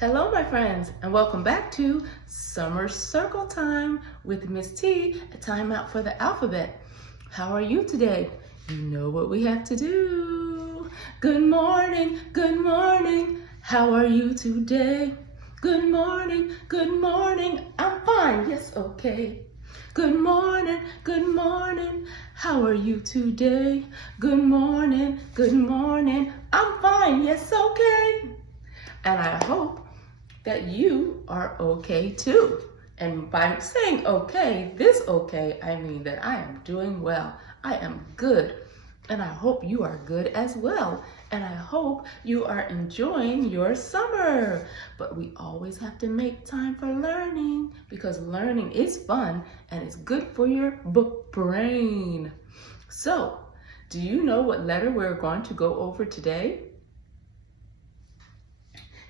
Hello, my friends, and welcome back to Summer Circle Time with Miss T, a time out for the alphabet. How are you today? You know what we have to do. Good morning, good morning. How are you today? Good morning, I'm fine, yes, okay. Good morning, how are you today? Good morning, I'm fine, yes, okay. And I hope that you are okay too. And by saying okay, this okay, I mean that I am doing well. I am good. And I hope you are good as well. And I hope you are enjoying your summer. But we always have to make time for learning because learning is fun and it's good for your book brain. So, do you know what letter we're going to go over today?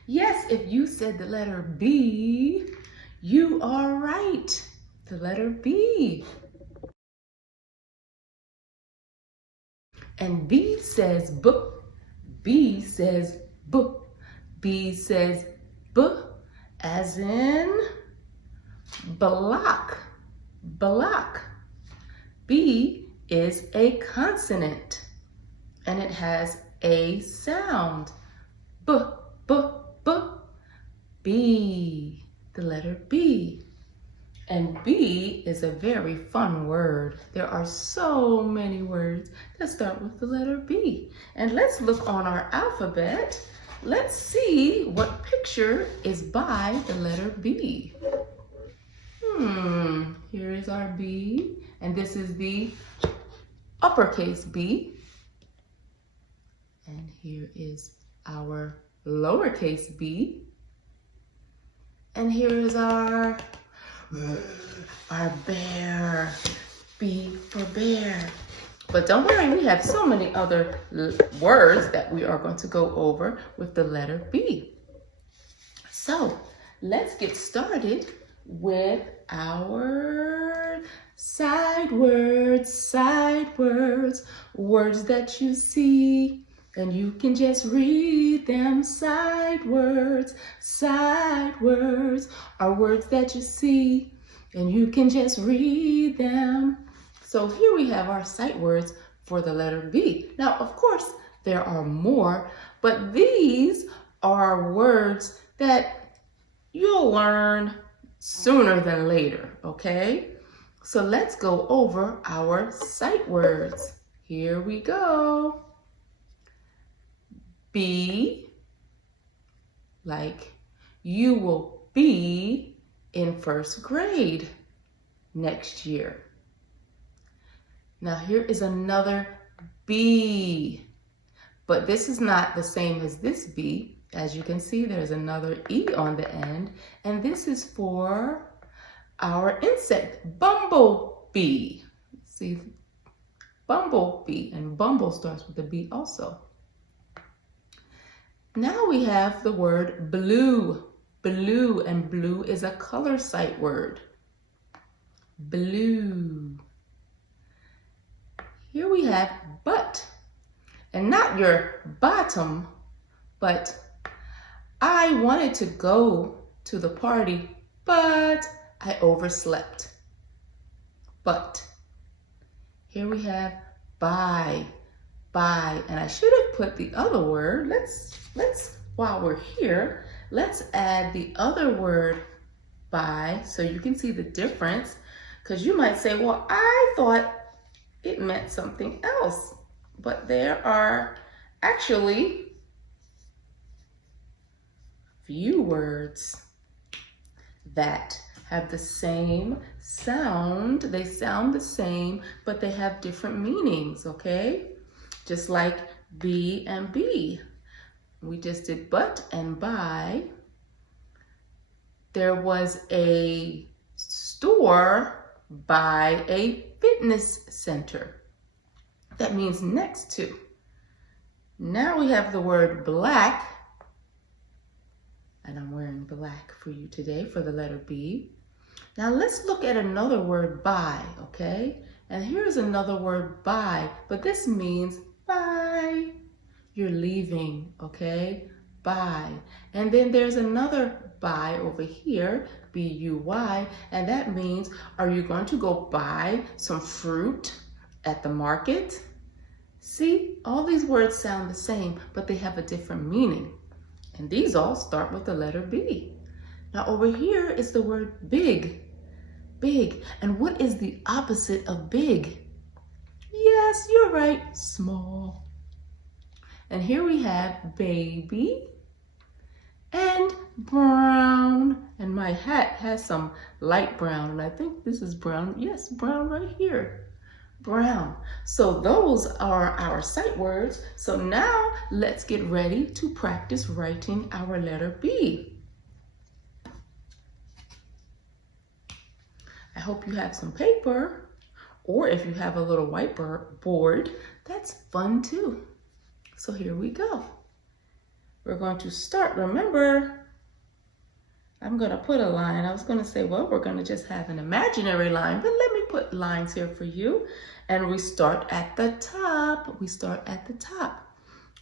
Yes, if you said the letter B, you are right. The letter B. And B says book. B says book. B says B as in block. Block. B is a consonant and it has a sound. B, B, B. B, the letter B. And B is a very fun word. There are so many words that start with the letter B. And let's look on our alphabet. Let's see what picture is by the letter B. Here is our B, and this is the uppercase B. And here is our lowercase b. And here is our bear, B for bear. But don't worry, we have so many other words that we are going to go over with the letter B. So let's get started with our side words, words that you see. And you can just read them. Side words are words that you see, and you can just read them. So here we have our sight words for the letter B. Now, of course, there are more, but these are words that you'll learn sooner than later, okay? So let's go over our sight words. Here we go. B, like you will be in first grade next year. Now here is another B, but this is not the same as this B. As you can see, there's another E on the end, and this is for our insect, bumblebee. See, bumblebee, and bumble starts with a B also. Now we have the word blue, and blue is a color sight word. Blue. Here we have but, and not your bottom, but I wanted to go to the party, but I overslept. But. Here we have by, and I should have put the other word. Let's while we're here, let's add the other word by so you can see the difference, because you might say, well, I thought it meant something else, but there are actually few words that have the same sound. They sound the same, but they have different meanings, okay? Just like B and B. We just did but and by. There was a store by a fitness center. That means next to. Now we have the word black, and I'm wearing black for you today for the letter B. Now let's look at another word by, okay? And here's another word by, but this means bye. You're leaving, okay? buy. And then there's another buy over here, B-U-Y, and that means, are you going to go buy some fruit at the market? See, all these words sound the same, but they have a different meaning. And these all start with the letter B. Now over here is the word big. Big. And what is the opposite of big? Yes, you're right, small. And here we have baby and brown. And my hat has some light brown, and I think this is brown. Yes, brown right here. Brown. So those are our sight words. So now let's get ready to practice writing our letter B. I hope you have some paper, or if you have a little whiteboard, that's fun too. So here we go. We're going to start. Remember, I'm going to put a line. I was going to say, well, we're going to just have an imaginary line, but let me put lines here for you. And we start at the top. We start at the top.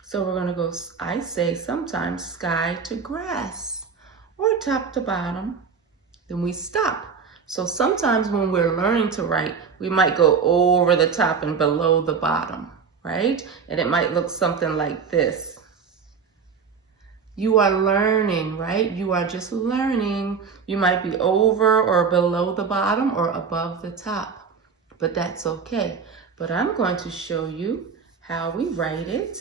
So we're going to go, I say sometimes sky to grass, or top to bottom. Then we stop. So sometimes when we're learning to write, we might go over the top and below the bottom, right? And it might look something like this. You are learning, right? You are just learning. You might be over or below the bottom or above the top, but that's okay. But I'm going to show you how we write it.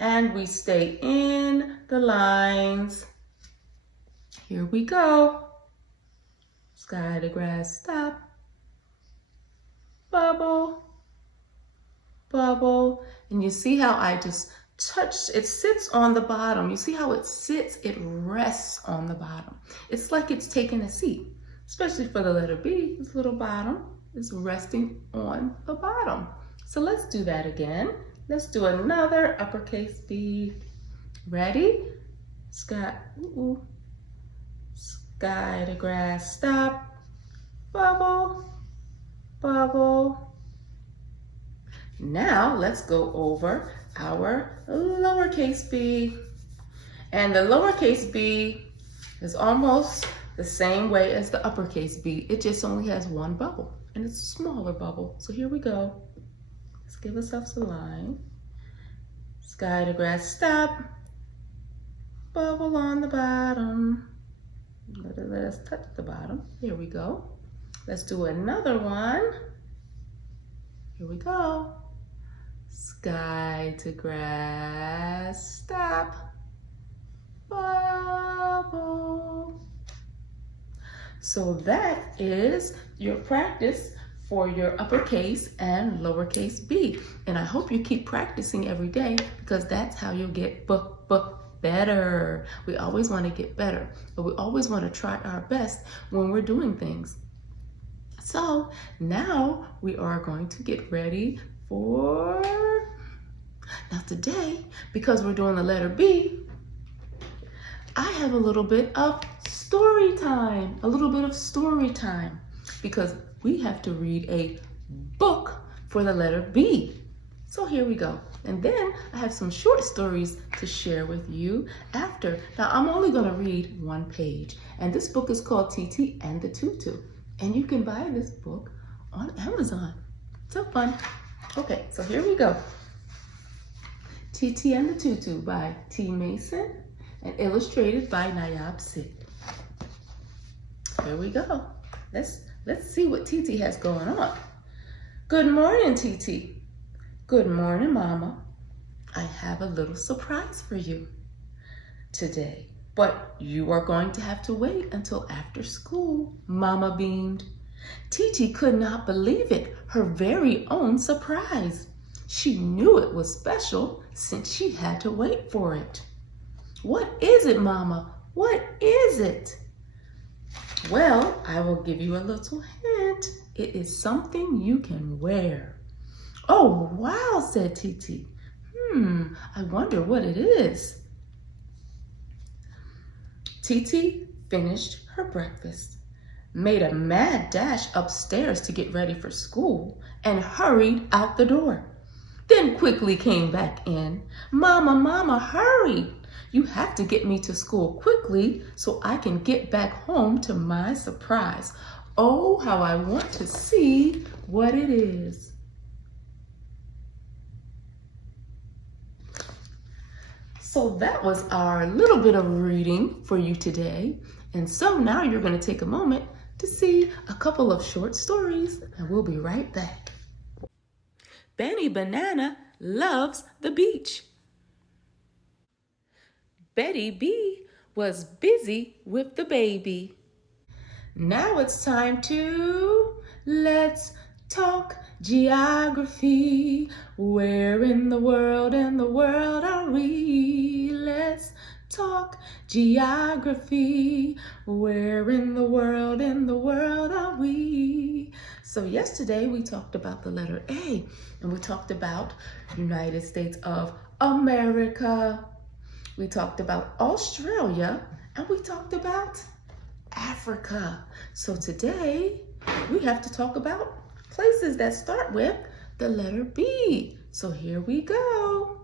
And we stay in the lines. Here we go. Sky to grass, stop. Bubble, bubble. And you see how I just touched, it sits on the bottom. You see how it sits, it rests on the bottom. It's like it's taking a seat, especially for the letter B. This little bottom is resting on the bottom. So let's do that again. Let's do another uppercase B. Ready? Sky, Sky to grass, stop, bubble, bubble. Now let's go over our lowercase b. And the lowercase b is almost the same way as the uppercase b. It just only has one bubble, and it's a smaller bubble. So here we go. Let's give ourselves a line. Sky to grass, stop, bubble on the bottom. Let us touch the bottom. Here we go. Let's do another one. Here we go. Sky to grass, stop, bubble. So that is your practice for your uppercase and lowercase b. And I hope you keep practicing every day, because that's how you'll get better. We always want to get better, but we always want to try our best when we're doing things. So now we are going to get ready for, now today, because we're doing the letter B, I have a little bit of story time, because we have to read a book for the letter B. So here we go. And then I have some short stories to share with you after. Now I'm only going to read one page, and this book is called TT and the Tutu. And you can buy this book on Amazon. So fun. Okay, so here we go. TT and the Tutu by T. Mason and illustrated by Nayab Sid. Here we go. Let's see what TT has going on. Good morning, TT. Good morning, Mama. I have a little surprise for you today, but you are going to have to wait until after school, Mama beamed. TT could not believe it, her very own surprise. She knew it was special since she had to wait for it. What is it, Mama? What is it? Well, I will give you a little hint. It is something you can wear. Oh, wow, said TT. I wonder what it is. TT finished her breakfast, made a mad dash upstairs to get ready for school, and hurried out the door. then quickly came back in. Mama, Mama, hurry! You have to get me to school quickly so I can get back home to my surprise. Oh, how I want to see what it is. So that was our little bit of reading for you today. And so now you're going to take a moment to see a couple of short stories, and we'll be right back. Benny Banana loves the beach. Betty B was busy with the baby. Now it's time to let's talk geography. Where in the world are we? Let's talk geography. Where in the world are we? So yesterday we talked about the letter A, and we talked about United States of America. We talked about Australia, and we talked about Africa. So today we have to talk about places that start with the letter B. So here we go.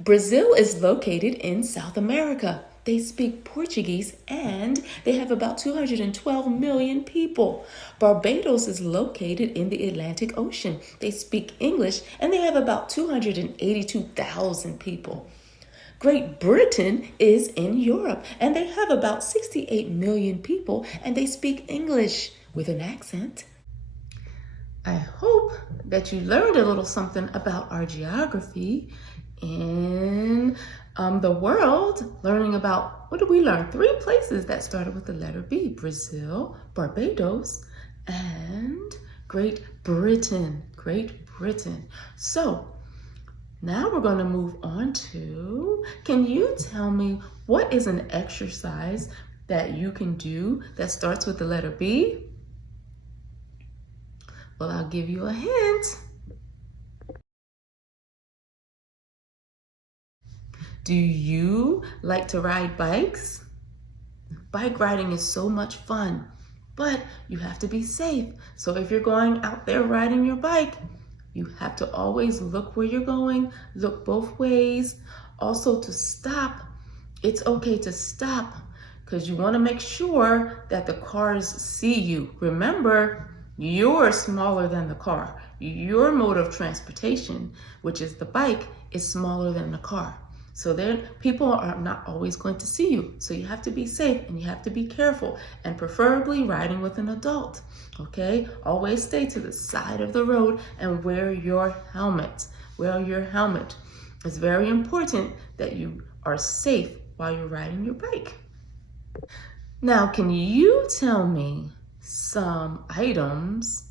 Brazil is located in South America. They speak Portuguese and they have about 212 million people. Barbados is located in the Atlantic Ocean. They speak English and they have about 282,000 people. Great Britain is in Europe, and they have about 68 million people, and they speak English with an accent. I hope that you learned a little something about our geography in the world, learning about, what did we learn? 3 places that started with the letter B: Brazil, Barbados, and Great Britain. Great Britain. So, now we're going to move on to, can you tell me what is an exercise that you can do that starts with the letter B? Well, I'll give you a hint. Do you like to ride bikes? Bike riding is so much fun, but you have to be safe. So if you're going out there riding your bike, you have to always look where you're going, look both ways. Also to stop, it's okay to stop because you want to make sure that the cars see you. Remember, you're smaller than the car. Your mode of transportation, which is the bike, is smaller than the car. So then people are not always going to see you. So you have to be safe and you have to be careful, and preferably riding with an adult. Okay, always stay to the side of the road and wear your helmet. Wear your helmet. It's very important that you are safe while you're riding your bike. Now, can you tell me some items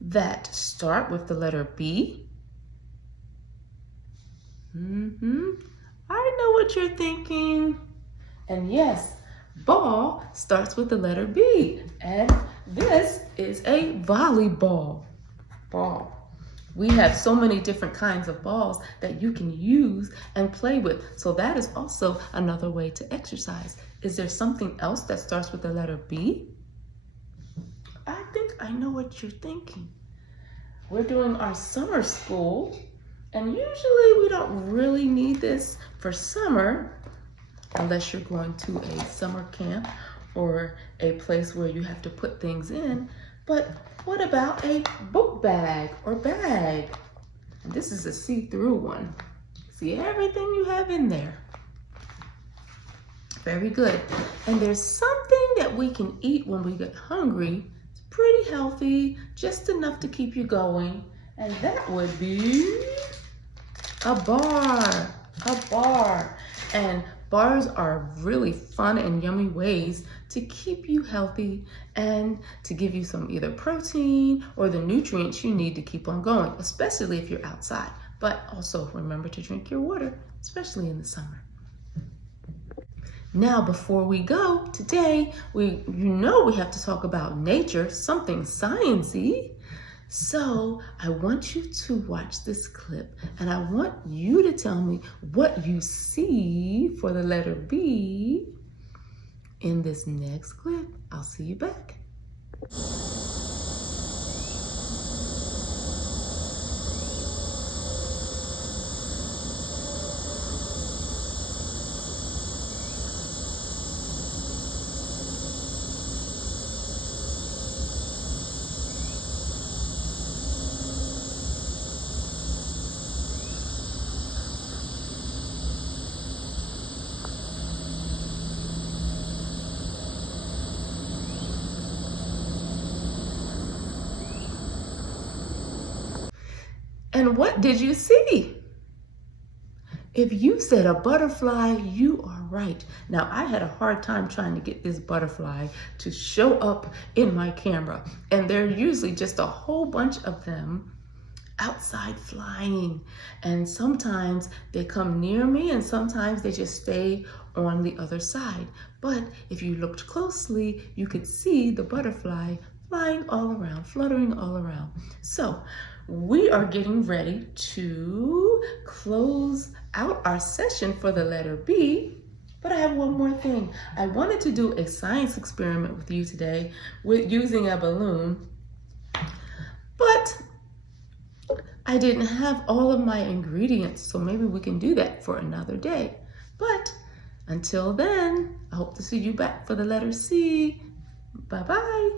that start with the letter B? I know what you're thinking. And yes, ball starts with the letter B. And this is a volleyball ball. We have so many different kinds of balls that you can use and play with. So that is also another way to exercise. Is there something else that starts with the letter B? I think I know what you're thinking. We're doing our summer school, and usually we don't really need this for summer unless you're going to a summer camp or a place where you have to put things in. But what about a book bag or bag? And this is a see-through one. See everything you have in there. Very good. And there's something that we can eat when we get hungry. It's pretty healthy, just enough to keep you going. And that would be a bar. A bar. And bars are really fun and yummy ways to keep you healthy and to give you some either protein or the nutrients you need to keep on going, especially if you're outside. But also remember to drink your water, especially in the summer. Now, before we go today, we have to talk about nature, something sciencey. So I want you to watch this clip, and I want you to tell me what you see for the letter B in this next clip. I'll see you back. And what did you see? If you said a butterfly, you are right. Now, I had a hard time trying to get this butterfly to show up in my camera. And there are usually just a whole bunch of them outside flying. And sometimes they come near me and sometimes they just stay on the other side. But if you looked closely, you could see the butterfly flying all around, fluttering all around. So we are getting ready to close out our session for the letter B. But I have one more thing. I wanted to do a science experiment with you today with using a balloon, but I didn't have all of my ingredients, so maybe we can do that for another day. But until then, I hope to see you back for the letter C. Bye-bye.